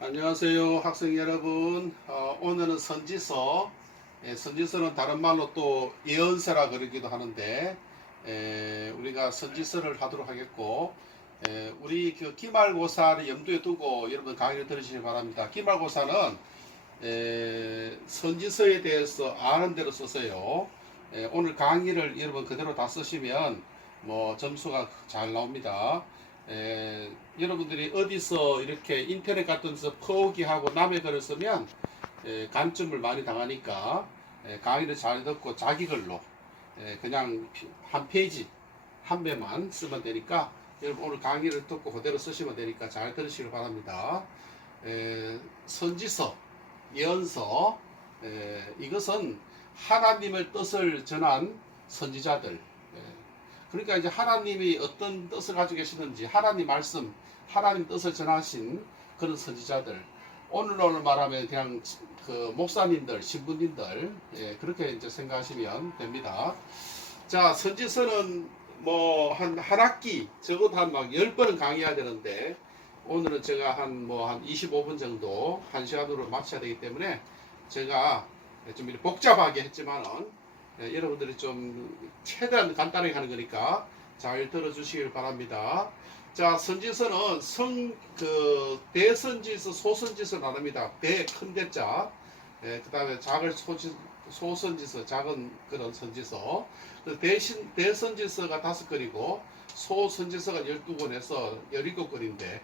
안녕하세요 학생 여러분. 오늘은 선지서. 선지서는 다른 말로 또 예언서라 그러기도 하는데, 우리가 선지서를 하도록 하겠고, 우리 그 기말고사를 염두에 두고 여러분 강의를 들으시기 바랍니다. 기말고사는 선지서에 대해서 아는 대로 써서요. 오늘 강의를 여러분 그대로 다 쓰시면 뭐 점수가 잘 나옵니다. 여러분들이 어디서 이렇게 인터넷 같은 데서 포기하고 남의 글을 쓰면 간점을 많이 당하니까 강의를 잘 듣고 자기 글로 그냥 한 페이지 한 배만 쓰면 되니까 여러분 오늘 강의를 듣고 그대로 쓰시면 되니까 잘 들으시길 바랍니다. 선지서, 예언서, 이것은 하나님의 뜻을 전한 선지자들. 그러니까 이제 하나님이 어떤 뜻을 가지고 계시는지, 하나님 말씀, 하나님 뜻을 전하신 그런 선지자들. 오늘날로 말하면 그냥 그 목사님들, 신부님들, 그렇게 이제 생각하시면 됩니다. 자, 선지서는 뭐 한 학기 적어도 한 막 10번은 강의해야 되는데, 오늘은 제가 한 25분 정도 1시간으로 마쳐야 되기 때문에 제가 좀 이렇게 복잡하게 했지만은 여러분들이 좀 최대한 간단하게 하는 거니까 잘 들어주시길 바랍니다. 자, 선지서는 대선지서, 소선지서 나눕니다. 대, 큰 대자, 그 다음에 작은 소선지서, 작은 그런 선지서. 대선지서가 5건이고, 소선지서가 12건에서 17건인데,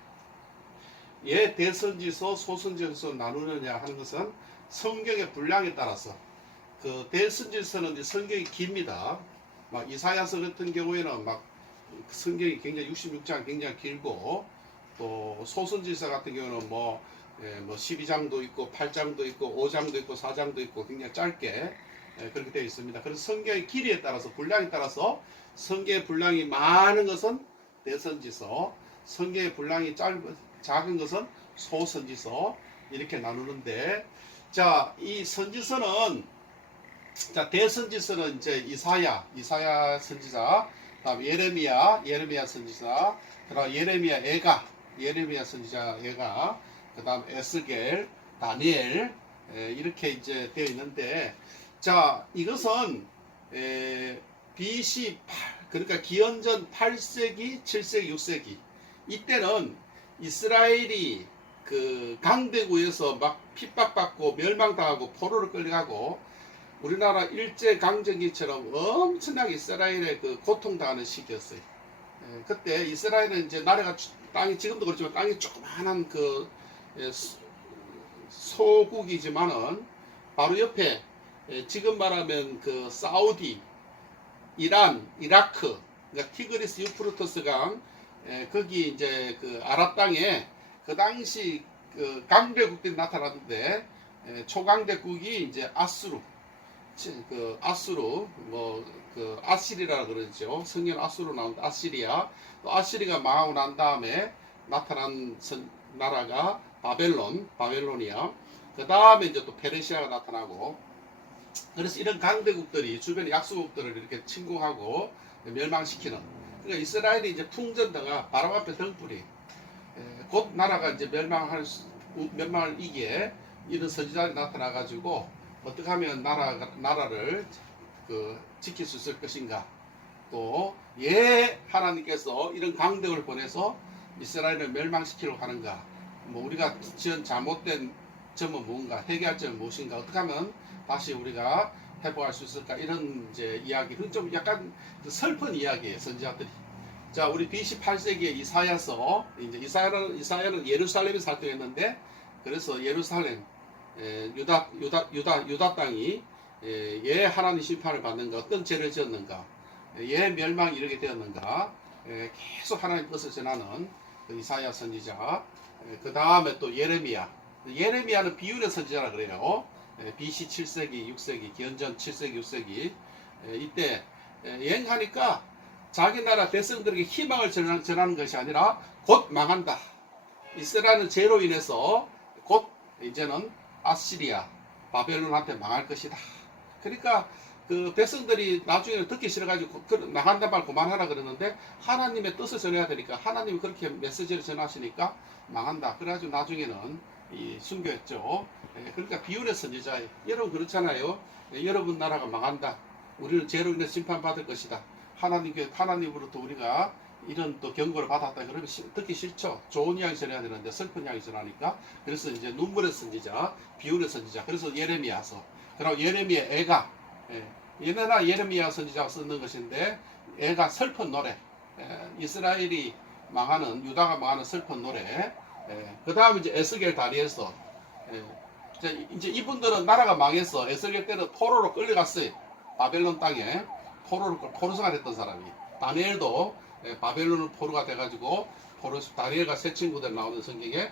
왜 대선지서, 소선지서 나누느냐 하는 것은 성경의 분량에 따라서, 그 대선지서는 이제 성경이 깁니다. 막 이사야서 같은 경우에는 막 성경이 굉장히 66장 굉장히 길고, 또 소선지서 같은 경우는 뭐 12장도 있고 8장도 있고 5장도 있고 4장도 있고 굉장히 짧게 그렇게 되어 있습니다. 그래서 성경의 길이에 따라서 분량에 따라서 성경의 분량이 많은 것은 대선지서, 성경의 분량이 작은 것은 소선지서 이렇게 나누는데, 자, 이 선지서는, 자, 대선지서는 이제 이사야 선지자, 그다음 예레미야 선지자, 그다음 예레미야 선지자 애가, 그다음 에스겔, 다니엘, 이렇게 이제 되어 있는데, 자, 이것은 BC 8, 그러니까 기원전 8세기, 7세기, 6세기 이때는 이스라엘이 그 강대국에서 막 핍박받고 멸망당하고 포로를 끌려가고 우리나라 일제강점기처럼 엄청나게 이스라엘에 그 고통당하는 시기였어요. 그때 이스라엘은 이제 나라가 땅이 지금도 그렇지만 땅이 조그만한 그 소국이지만은 바로 옆에 지금 말하면 그 사우디, 이란, 이라크, 그러니까 티그리스 유프라테스 강, 거기 이제 그 아랍 땅에 그 당시 그 강대국들이 나타났는데, 초강대국이 이제 아수르, 그 아시리라 그러죠. 성경 아수르 나오는데 아시리아, 또 아시리가 망하고 난 다음에 나타난 나라가 바벨로니아. 그 다음에 이제 또 페르시아가 나타나고, 그래서 이런 강대국들이 주변의 약소국들을 이렇게 침공하고 멸망시키는. 그러니까 이스라엘이 이제 풍전다가 바로 앞에 등불이, 곧 나라가 이제 멸망을 이기에 이런 선지자들이 나타나가지고 어떻게 하면 나라를 지킬 수 있을 것인가. 또 하나님께서 이런 강대국을 보내서 이스라엘을 멸망시키려고 하는가. 뭐 우리가 지은 잘못된 점은 뭔가, 해결할 점은 무엇인가, 어떻게 하면 다시 우리가 회복할 수 있을까, 이런 이제 이야기는 좀 약간 슬픈 이야기예요, 선지자들이. 자, 우리 BC 8세기에 이사야는 예루살렘에 살동했는데, 그래서 예루살렘, 유다 땅이 하나님 심판을 받는가, 어떤 죄를 지었는가, 멸망이 이르게 되었는가, 계속 하나님 뜻을 전하는 그 이사야 선지자. 그 다음에 또 예레미야는 비유의 선지자라 그래요. BC 7세기, 6세기, 기원전 7세기, 6세기 이때 여행하니까 자기 나라 백성들에게 희망을 전하는 것이 아니라 곧 망한다. 이스라엘은 죄로 인해서 곧 이제는 아시리아, 바벨론한테 망할 것이다. 그러니까 그 백성들이 나중에는 듣기 싫어가지고 나간다 말 그만하라 그러는데, 하나님의 뜻을 전해야 되니까 하나님이 그렇게 메시지를 전하시니까 망한다. 그래가지고 나중에는 순교했죠. 그러니까 비운의 선지자예요. 여러분 그렇잖아요. 여러분 나라가 망한다. 우리는 죄로 인해 심판받을 것이다. 하나님으로부터 우리가 이런 또 경고를 받았다. 그러면 듣기 싫죠. 좋은 이야기 전해야 되는데 슬픈 이야기 전하니까. 그래서 이제 눈물의 선지자, 비운의 선지자. 그래서 예레미야서. 그리고 예레미야 애가, 얘네나 예레미야 선지자가 쓰는 것인데 애가 슬픈 노래. 이스라엘이 망하는, 유다가 망하는 슬픈 노래. 그 다음에 이제 에스겔 다리에서, 이제 이분들은 나라가 망해서 에스겔 때는 포로로 끌려갔어요. 바벨론 땅에 포로생활 했던 사람이. 다니엘도 바벨론 포로가 돼가지고 다니엘과 세 친구들 나오는 성경에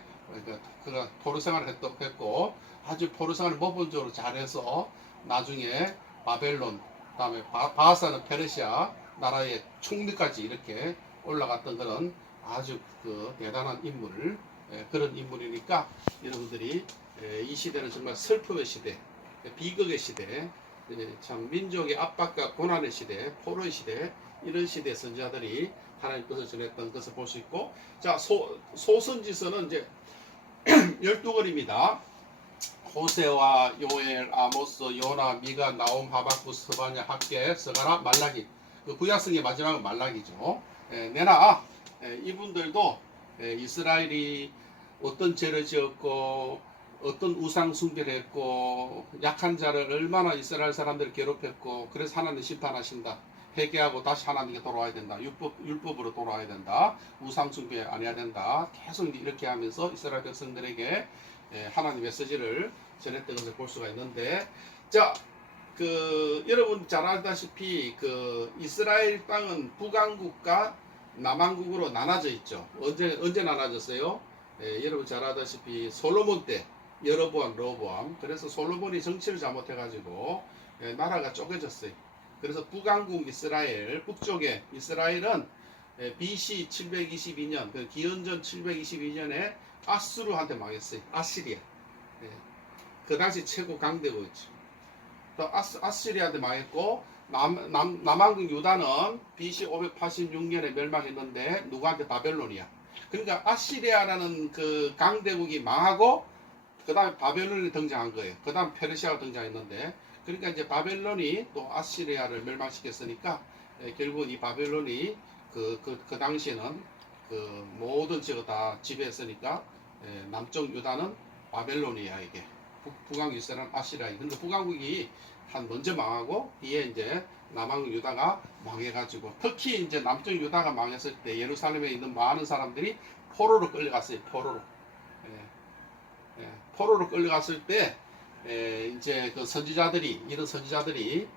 그가 포로생활을 했고 아주 포로생활을 모범적으로 잘해서 나중에 바벨론, 그다음에 바하사는 페르시아 나라의 총리까지 이렇게 올라갔던 그런 아주 그 대단한 인물, 그런 인물이니까 여러분들이 이 시대는 정말 슬픔의 시대, 비극의 시대, 참 민족의 압박과 고난의 시대, 포로의 시대, 이런 시대 선지자들이 하나님 뜻을 전했던 것을 볼 수 있고, 자, 소선지서는 이제 12권입니다. 호세와 요엘, 아모스, 요나, 미가, 나움, 하박국, 스바냐, 학계, 스가랴, 말라기. 그 구약성의 마지막은 말라기죠. 내나 이분들도 이스라엘이 어떤 죄를 지었고 어떤 우상 숭배를 했고 약한 자를 얼마나 이스라엘 사람들을 괴롭혔고 그래서 하나님 심판하신다. 회개하고 다시 하나님께 돌아와야 된다. 율법으로 돌아와야 된다. 우상 숭배 안 해야 된다. 계속 이렇게 하면서 이스라엘 백성들에게 하나님 메시지를 전했던 것을 볼 수가 있는데, 자, 여러분 잘 알다시피 이스라엘 땅은 북왕국과 남왕국으로 나눠져 있죠. 언제 나눠졌어요? 여러분 잘 알다시피 솔로몬 때 여로보암, 르호보암. 그래서 솔로몬이 정치를 잘못해가지고 나라가 쪼개졌어요. 그래서 북왕국 이스라엘, 북쪽에 이스라엘은 BC 722년, 기원전 722년에 아수르한테 망했어요. 아시리아. 그 당시 최고 강대국이죠. 또 아시리아한테 망했고, 남왕국 유다는 BC 586년에 멸망했는데 누구한테? 바벨론이야. 그러니까 아시리아라는 그 강대국이 망하고 그 다음에 바벨론이 등장한 거예요. 그 다음 페르시아가 등장했는데, 그러니까 이제 바벨론이 또 아시리아를 멸망시켰으니까 결국 이 바벨론이 그 당시에는 모든 지역을 다 지배했으니까 남쪽 유다는 바벨론이야 이게. 북왕 이스라엘은 아시리아. 근데 북왕국이 먼저 망하고 뒤에 이제 남왕 유다가 망해가지고, 특히 이제 남쪽 유다가 망했을 때 예루살렘에 있는 많은 사람들이 포로로 끌려갔어요. 포로로 끌려갔을 때 이제 이런 선지자들이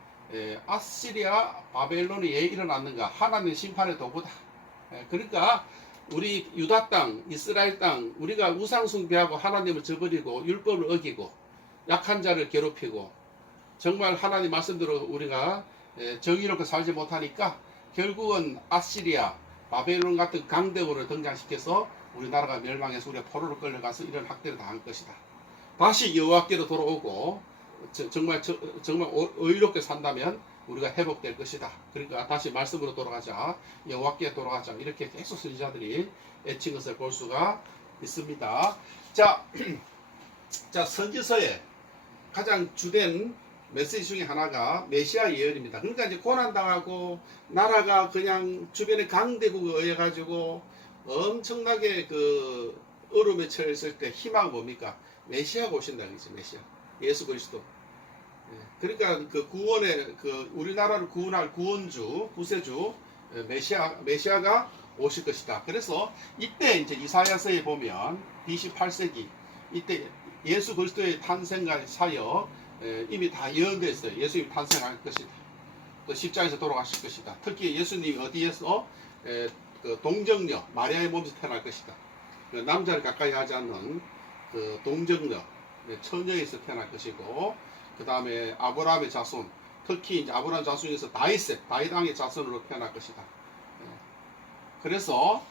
아시리아 바벨론이 왜 일어났는가? 하나님의 심판의 도구다. 그러니까 우리 유다 땅, 이스라엘 땅, 우리가 우상 숭배하고 하나님을 저버리고 율법을 어기고 약한 자를 괴롭히고 정말 하나님 말씀대로 우리가 정의롭게 살지 못하니까 결국은 아시리아, 바벨론 같은 강대국을 등장시켜서 우리나라가 멸망해서 우리가 포로로 끌려가서 이런 학대를 당할 것이다. 다시 여호와께로 돌아오고 정말 의롭게 산다면 우리가 회복될 것이다. 그러니까 다시 말씀으로 돌아가자, 여호와께 돌아가자, 이렇게 계속 선지자들이 애친 것을 볼 수가 있습니다. 자, 선지서의 가장 주된 메시지 중에 하나가 메시아 예언입니다. 그러니까 이제 고난당하고 나라가 그냥 주변의 강대국에 의해 가지고 엄청나게 어려움에 처했을 때 희망은 뭡니까? 메시아가 오신다는 거죠. 메시아, 예수 그리스도. 그러니까 구원의 우리나라를 구원할 구원주, 구세주 메시아가 오실 것이다. 그래서 이때 이제 이사야서에 보면 BC 8세기 이때 예수 그리스도의 탄생과 사역 이미 다 예언되어 있어요. 예수님이 탄생할 것이다. 또 십자가에서 돌아가실 것이다. 특히 예수님이 어디에서 동정녀 마리아의 몸에서 태어날 것이다. 남자를 가까이 하지 않는 동정녀 처녀에서 태어날 것이고, 그 다음에 아브라함의 자손, 특히 이제 아브라함 자손에서 다윗왕의 자손으로 태어날 것이다. 그래서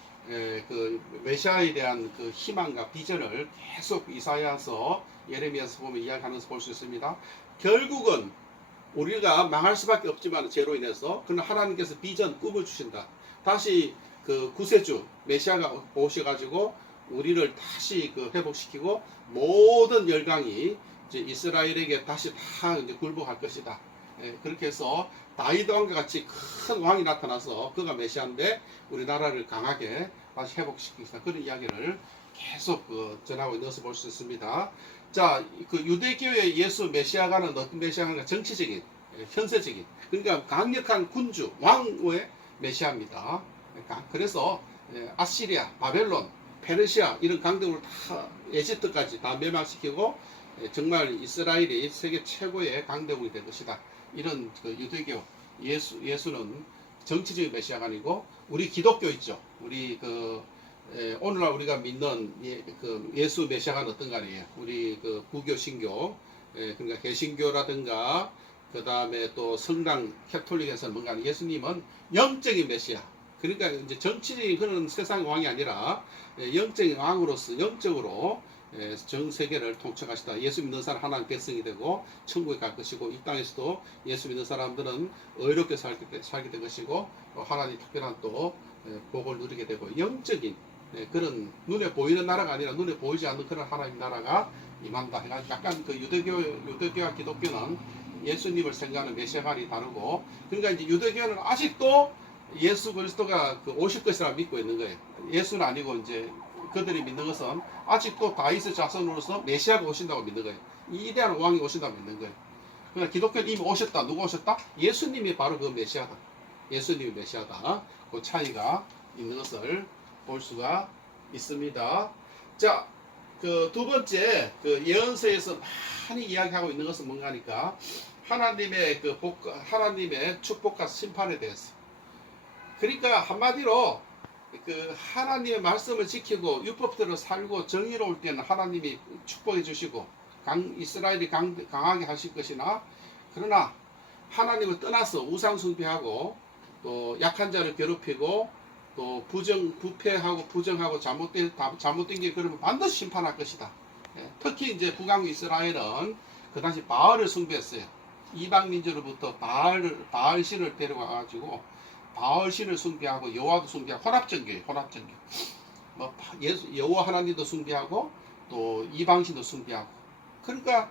메시아에 대한 희망과 비전을 계속 이사야서, 예레미야서 보면 이야기하는 것을 볼 수 있습니다. 결국은 우리가 망할 수밖에 없지만 죄로 인해서, 그러나 하나님께서 비전, 꿈을 주신다. 다시 구세주 메시아가 오셔가지고 우리를 다시 그 회복시키고 모든 열강이 이제 이스라엘에게 다시 다 이제 굴복할 것이다. 예, 그렇게 해서 다윗 왕과 같이 큰 왕이 나타나서 그가 메시아인데 우리나라를 강하게 다시 회복시키겠다. 그런 이야기를 계속 전하고 있는 것을 볼 수 있습니다. 자, 그 유대교의 예수 메시아가는 어떤 메시아가 정치적인, 현세적인, 그러니까 강력한 군주, 왕의 메시아입니다. 그러니까 그래서 아시리아, 바벨론, 페르시아 이런 강대국을 다 에집트까지 다 멸망시키고 정말 이스라엘이 세계 최고의 강대국이 될 것이다. 이런 그 유대교 예수는 정치적인 메시아가 아니고 우리 기독교 있죠. 우리 오늘날 우리가 믿는 예수 메시아가 어떤 거 아니에요. 우리 그 부교 신교, 그러니까 개신교라든가 그 다음에 또 성당 캐톨릭에서는 뭔가 예수님은 영적인 메시아. 그러니까 이제 정치적인 그런 세상 왕이 아니라 영적인 왕으로서 영적으로 전 세계를 통치하시다. 예수 믿는 사람 하나님 백성이 되고 천국에 갈 것이고 이 땅에서도 예수 믿는 사람들은 의롭게 살게 될 것이고 하나님 특별한 또 복을 누리게 되고 영적인 그런 눈에 보이는 나라가 아니라 눈에 보이지 않는 그런 하나님 나라가 임한다. 해가지고 약간 그 유대교와 기독교는 예수님을 생각하는 메시아관이 다르고 그러니까 이제 유대교는 아직도 예수 그리스도가 오실 것이라 믿고 있는 거예요. 예수는 아니고 이제 그들이 믿는 것은 아직도 다윗의 자손으로서 메시아가 오신다고 믿는 거예요. 이 위대한 왕이 오신다고 믿는 거예요. 그러니까 기독교는 이미 오셨다. 누가 오셨다? 예수님이 바로 그 메시아다. 예수님이 메시아다. 그 차이가 있는 것을 볼 수가 있습니다. 자, 그 두 번째 그 예언서에서 많이 이야기하고 있는 것은 뭔가 하니까 하나님의 하나님의 축복과 심판에 대해서. 그러니까 한마디로 그 하나님의 말씀을 지키고 율법대로 살고 정의로울 때는 하나님이 축복해 주시고 이스라엘이 강하게 하실 것이나 그러나 하나님을 떠나서 우상 숭배하고 또 약한 자를 괴롭히고 또 부패하고 부정하고 잘못된 게 그러면 반드시 심판할 것이다. 특히 이제 북왕국 이스라엘은 그 당시 바알을 숭배했어요. 이방 민족으로부터 바알 신을 데려와 가지고 바알 신을 숭배하고 여호와도 숭배하고 혼합전교예요. 혼합전교. 뭐 여호와 하나님도 숭배하고 또 이방신도 숭배하고. 그러니까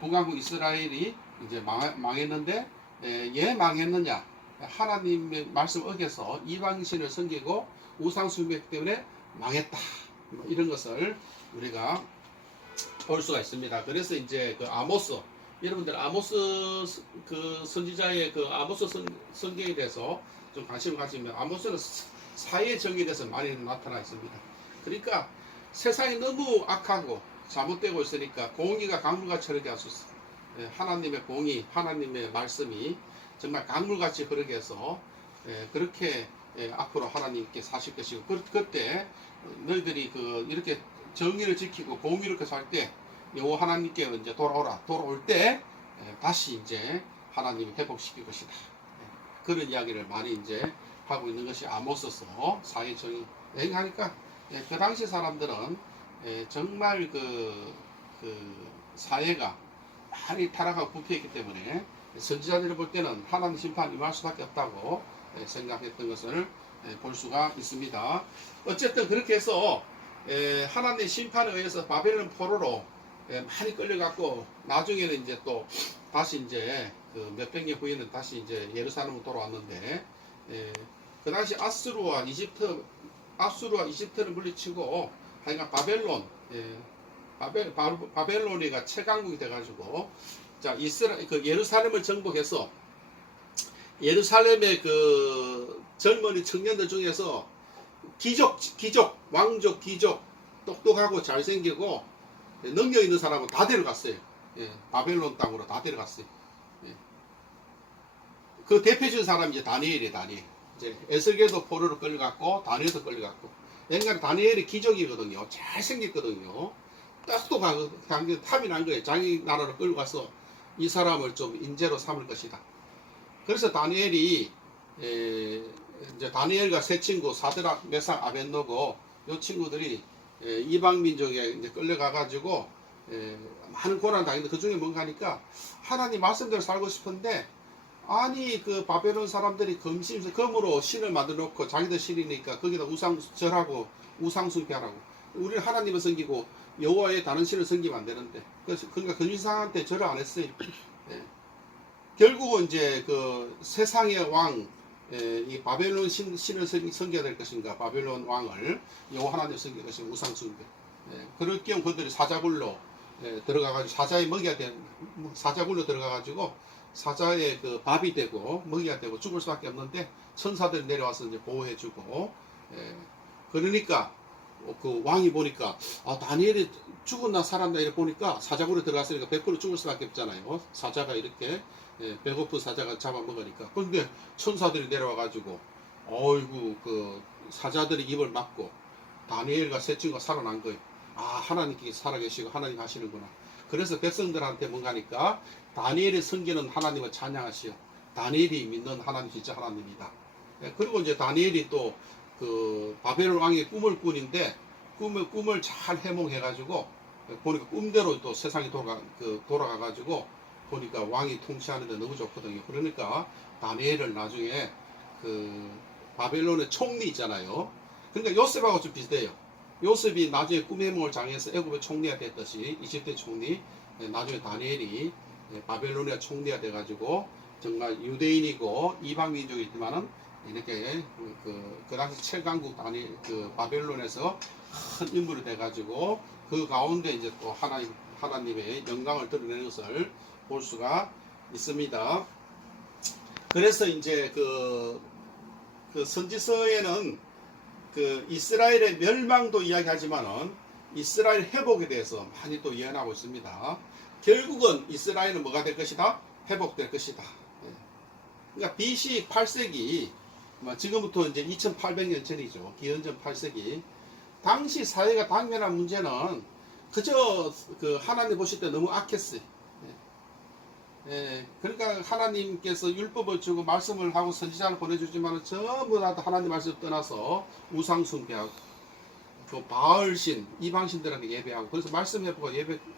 북왕국 이스라엘이 이제 망했는데 왜 망했느냐? 하나님의 말씀 어겨서 이방신을 섬기고 우상 숭배했기 때문에 망했다. 이런 것을 우리가 볼 수가 있습니다. 그래서 이제 그 아모스 여러분들 아모스 그 선지자의 그 아모스 성경에 대해서 좀 관심을 가지면 아모스는 사회 정의에 대해서 많이 나타나 있습니다. 그러니까 세상이 너무 악하고 잘못되고 있으니까 공의가 강물같이 흐르게 할 수 있어. 하나님의 공의, 하나님의 말씀이 정말 강물같이 흐르게 해서 그렇게 앞으로 하나님께 사실 것이고 그때 너희들이 이렇게 정의를 지키고 공의롭게 살 때 여호와 하나님께 이제 돌아올 때 다시 이제 하나님이 회복시킬 것이다. 그런 이야기를 많이 이제 하고 있는 것이 아모스서 사회 정의 하니까 그 당시 사람들은 정말 그 사회가 많이 타락하고 부패했기 때문에 선지자들이 볼 때는 하나님 심판이 임할 수밖에 없다고 생각했던 것을 볼 수가 있습니다. 어쨌든 그렇게 해서 하나님 심판에 의해서 바벨론 포로로 많이 끌려갔고 나중에는 이제 또 다시 이제 그 몇백 년 후에는 다시 이제 예루살렘으로 돌아왔는데 그 당시 아수르와 이집트를 물리치고 하여간 바벨론이가 최강국이 돼가지고 자 예루살렘을 정복해서 예루살렘의 그 젊은이 청년들 중에서 왕족 귀족 똑똑하고 잘생기고 능력 있는 사람은 다 데려갔어요. 바벨론 땅으로 다 데려갔어요. 그 대표적인 사람이 이제 다니엘이에요. 다니엘. 이제 에스겔도 포로로 끌려갔고 다니엘도 끌려갔고. 옛날에 다니엘이 귀족이거든요. 잘생겼거든요. 똑똑하고 탐이 난 거예요. 자기 나라로 끌고 가서 이 사람을 좀 인재로 삼을 것이다. 그래서 다니엘이 이제 다니엘과 세 친구 사드락, 메삭, 아벤노고 이 친구들이 이방 민족에 이제 끌려가 가지고 많은 고난 당했는데 그 중에 뭔가 하니까 하나님 말씀대로 살고 싶은데 아니 그 바벨론 사람들이 금으로 신을 만들어 놓고 자기들 신이니까 거기다 우상 절하고 우상 숭배하라고 우리는 하나님을 섬기고 여호와의 다른 신을 섬기면 안 되는데, 그래서 그러니까 근위상한테 절을 안 했어요. 예. 결국은 이제 그 세상의 왕, 이 바벨론 신을 섬겨야 될 것인가, 바벨론 왕을 여호와 하나님 섬길 것인가, 우상 숭배. 그럴 경우 그들이 사자굴로 들어가가지고 사자에 먹여야 되는, 사자굴로 들어가가지고 사자의 그 밥이 되고 먹이가 되고 죽을 수밖에 없는데 천사들이 내려와서 이제 보호해주고. 그러니까 그 왕이 보니까 다니엘이 죽었나 살았나 이렇게 보니까 사자굴에 들어갔으니까 100% 죽을 수밖에 없잖아요. 사자가 이렇게 배고픈 사자가 잡아먹으니까. 그런데 천사들이 내려와가지고 어이구 그 사자들이 입을 막고 다니엘과 세 친구가 살아난 거예요. 하나님께서 살아계시고 하나님 하시는구나. 그래서 백성들한테 뭔가니까 다니엘이 섬기는 하나님을 찬양하시오. 다니엘이 믿는 하나님 진짜 하나님이다. 그리고 이제 다니엘이 또 그 바벨론 왕의 꿈을 꾸는데 꿈을 잘 해몽해가지고 보니까 꿈대로 또 세상이 돌아가가지고 보니까 왕이 통치하는데 너무 좋거든요. 그러니까 다니엘을 나중에 그 바벨론의 총리 있잖아요. 그러니까 요셉하고 좀 비슷해요. 요셉이 나중에 꿈 해몽을 장해서 애굽의 총리가 됐듯이 이집트 총리, 나중에 다니엘이 바벨론의 총리가 돼가지고 정말 유대인이고 이방 민족이지만은 이렇게 그 당시 최강국 그 바벨론에서 큰 인물이 돼가지고 그 가운데 이제 또 하나님의 영광을 드러내는 것을 볼 수가 있습니다. 그래서 이제 그 선지서에는 그 이스라엘의 멸망도 이야기하지만은 이스라엘 회복에 대해서 많이 또 예언하고 있습니다. 결국은 이스라엘은 뭐가 될 것이다? 회복될 것이다. 그러니까 BC 8세기, 지금부터 이제 2800년 전이죠. 기원전 8세기. 당시 사회가 당면한 문제는 그저 그 하나님 보실 때 너무 악했어요. 그러니까 하나님께서 율법을 주고 말씀을 하고 선지자를 보내주지만 전부 다 하나님 말씀을 떠나서 우상 숭배하고 또 바알신 이방신들에게 예배하고, 그래서 말씀 회복과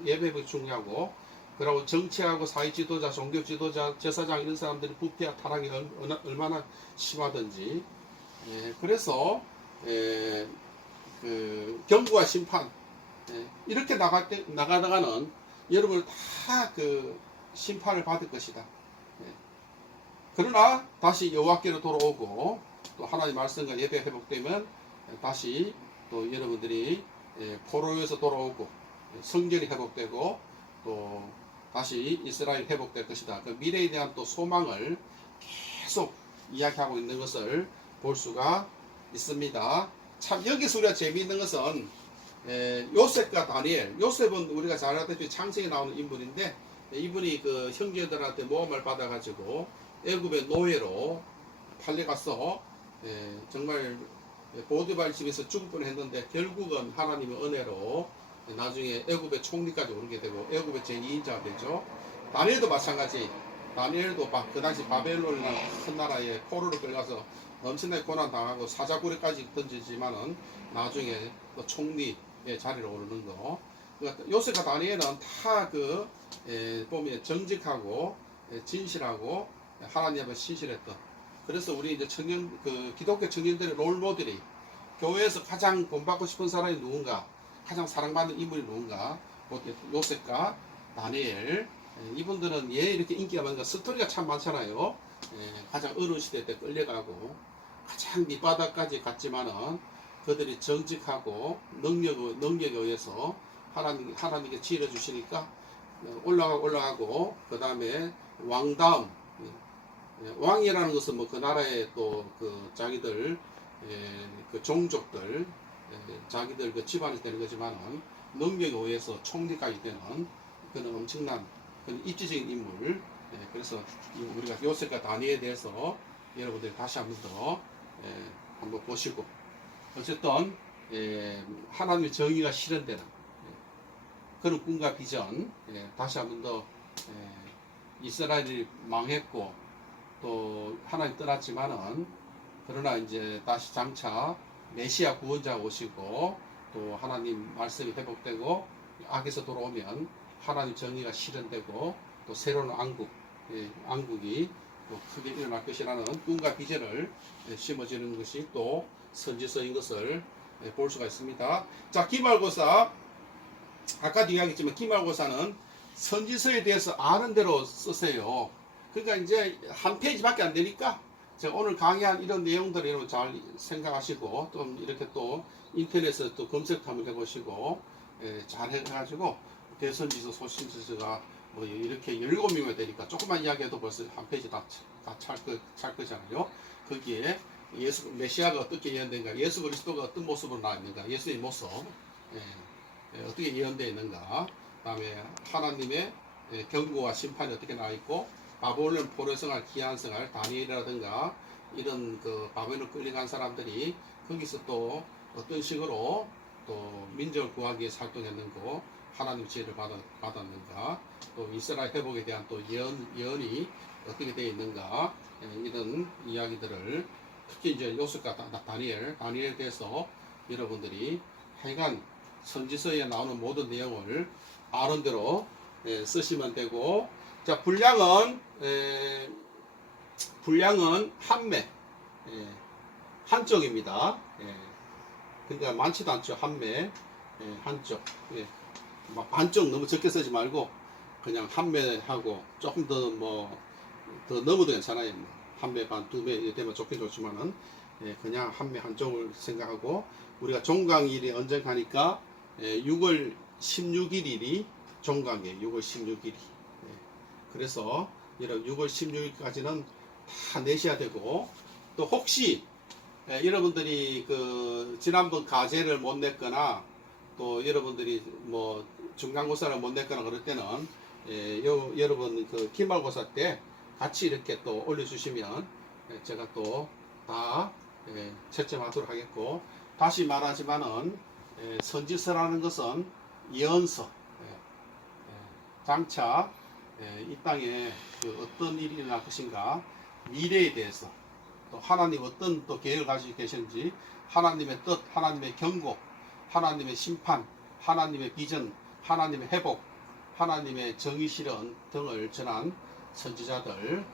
예배가 중요하고, 그리고 정치하고 사회 지도자, 종교 지도자, 제사장 이런 사람들이 부패와 타락이 얼마나 심하든지. 그래서 그 경고와 심판 이렇게 나가다가는 여러분 다 그 심판을 받을 것이다. 그러나 다시 여호와께로 돌아오고 또 하나님 말씀과 예배 회복되면 다시 또 여러분들이 포로에서 돌아오고 성전이 회복되고 또 다시 이스라엘 회복될 것이다. 그 미래에 대한 또 소망을 계속 이야기하고 있는 것을 볼 수가 있습니다. 참 여기서 우리가 재미있는 것은 요셉과 다니엘. 요셉은 우리가 잘 알다시피 창세기에 나오는 인물인데 이분이 그 형제들한테 모함을 받아가지고 애굽의 노예로 팔려가서 정말 보디발 집에서 죽을 뻔했는데 결국은 하나님의 은혜로 나중에 애굽의 총리까지 오르게 되고 애굽의 제2인자가 되죠. 다니엘도 마찬가지. 다니엘도 그 당시 바벨론이라는 큰 나라에 포로를 끌려가서 엄청나게 고난 당하고 사자굴에까지 던지지만은 나중에 또 총리의 자리로 오르는 거. 그러니까 요셉과 다니엘은 다 보면 정직하고 진실하고 하나님 앞에 신실했던. 그래서 우리 이제 기독교 청년들의 롤 모델이 교회에서 가장 본받고 싶은 사람이 누군가, 가장 사랑받는 인물이 누군가, 요셉과 다니엘. 이분들은 이렇게 인기가 많은가, 스토리가 참 많잖아요. 가장 어려운 시대 때 끌려가고 가장 밑바닥까지 갔지만은 그들이 정직하고 능력에 의해서 하나님께 지혜를 주시니까 올라가고 그 다음에 왕다움. 왕이라는 것은 뭐 그 나라의 또 그 자기들 그 종족들 자기들 그 집안이 되는 거지만은 능력에 의해서 총리까지 되는 그런 엄청난 그런 입지적인 인물. 그래서 우리가 요셉과 다니엘에 대해서 여러분들이 다시 한번 더 한번 보시고, 어쨌든 하나님의 정의가 실현되는 그런 꿈과 비전, 다시 한번 더 이스라엘이 망했고 또 하나님 떠났지만은 그러나 이제 다시 장차 메시아 구원자 오시고 또 하나님 말씀이 회복되고 악에서 돌아오면 하나님 정의가 실현되고 또 새로운 왕국이 또 크게 일어날 것이라는 꿈과 비전을 심어지는 것이 또 선지서인 것을 볼 수가 있습니다. 자, 기말고사 아까도 이야기했지만 기말고사는 선지서에 대해서 아는 대로 쓰세요. 그러니까 이제 한 페이지밖에 안 되니까 제가 오늘 강의한 이런 내용들을 여러분 잘 생각하시고 좀 이렇게 또 인터넷에서 또 검색 한번 해보시고 잘 해가지고 대선지서 소신지서가 뭐 이렇게 17명이 되니까 조금만 이야기해도 벌써 한 페이지 다 찰 거잖아요. 거기에 예수 메시아가 어떻게 예언된가, 예수 그리스도가 어떤 모습으로 나와 있는가, 예수의 모습 어떻게 예언되어 있는가, 그다음에 하나님의 경고와 심판이 어떻게 나와 있고, 바벨론 포로 생활, 기한 생활, 다니엘이라든가 이런 그 바벨론 끌려간 사람들이 거기서 또 어떤 식으로 또 민족을 구하기 위해서 활동했는고, 하나님 지혜를 받았는가, 또 이스라엘 회복에 대한 또 예언이 어떻게 되어 있는가, 이런 이야기들을 특히 이제 요셉과 다니엘에 대해서 여러분들이 하여간 선지서에 나오는 모든 내용을 아는 대로 쓰시면 되고, 자, 분량은 한매, 한쪽입니다. 그러니까 많지도 않죠. 한매, 한쪽. 막 반쪽 너무 적게 쓰지 말고 그냥 한매하고 조금 더 더 넘어도 괜찮아요. 한매 반, 두매 되면 좋긴 좋지만은 그냥 한매 한쪽을 생각하고, 우리가 종강일이 언젠가니까 6월 16일이 종강이에요. 6월 16일이. 그래서 여러분 6월 16일까지는 다 내셔야 되고, 또 혹시 여러분들이 그 지난번 과제를 못 냈거나 또 여러분들이 뭐 중간고사를 못 냈거나 그럴 때는 여러분 그 기말고사 때 같이 이렇게 또 올려주시면 제가 또 다 채점하도록 하겠고, 다시 말하지만은 선지서라는 것은 예언서, 장차 이 땅에 그 어떤 일이 일어날 것인가, 미래에 대해서, 또 하나님 어떤 또 계획을 가지고 계신지, 하나님의 뜻, 하나님의 경고, 하나님의 심판, 하나님의 비전, 하나님의 회복, 하나님의 정의 실현 등을 전한 선지자들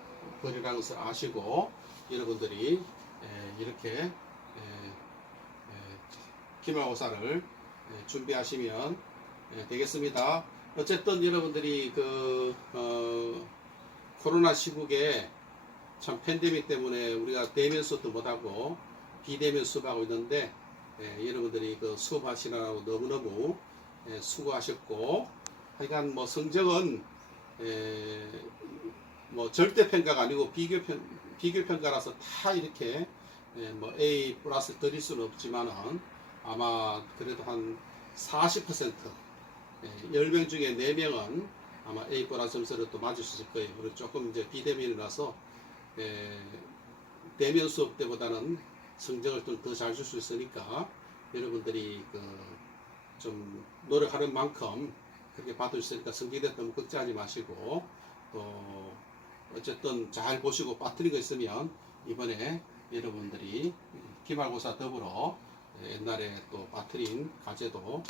글이라는 것을 아시고, 여러분들이 이렇게 기말고사를 준비하시면 되겠습니다. 어쨌든 여러분들이 그 코로나 시국에 참 팬데믹 때문에 우리가 대면 수업도 못하고 비대면 수업하고 있는데, 여러분들이 그 수업하시느라고 너무너무 수고하셨고, 하여간 뭐 성적은 뭐 절대 평가가 아니고 비교 평가라서 다 이렇게 뭐 A 플러스 드릴 수는 없지만은 아마 그래도 한 40%, 10명 중에 4명은 아마 A 플러스 점수를 또 맞을 수 있을 거예요. 그리고 조금 이제 비대면이라서 대면 수업 때보다는 성적을 좀 더 잘 줄 수 있으니까 여러분들이 그 좀 노력하는 만큼 그렇게 받을 수 있으니까 성적에 너무 걱정하지 마시고, 또 어쨌든 잘 보시고 빠뜨린 거 있으면 이번에 여러분들이 기말고사 더불어 옛날에 또 빠뜨린 과제도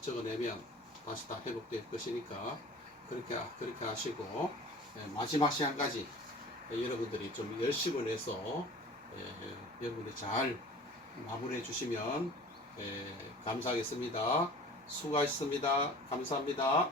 적어내면 다시 다 회복될 것이니까 그렇게 하시고, 마지막 시간까지 여러분들이 좀 열심을 해서 여러분들이 잘 마무리해 주시면 감사하겠습니다. 수고하셨습니다. 감사합니다.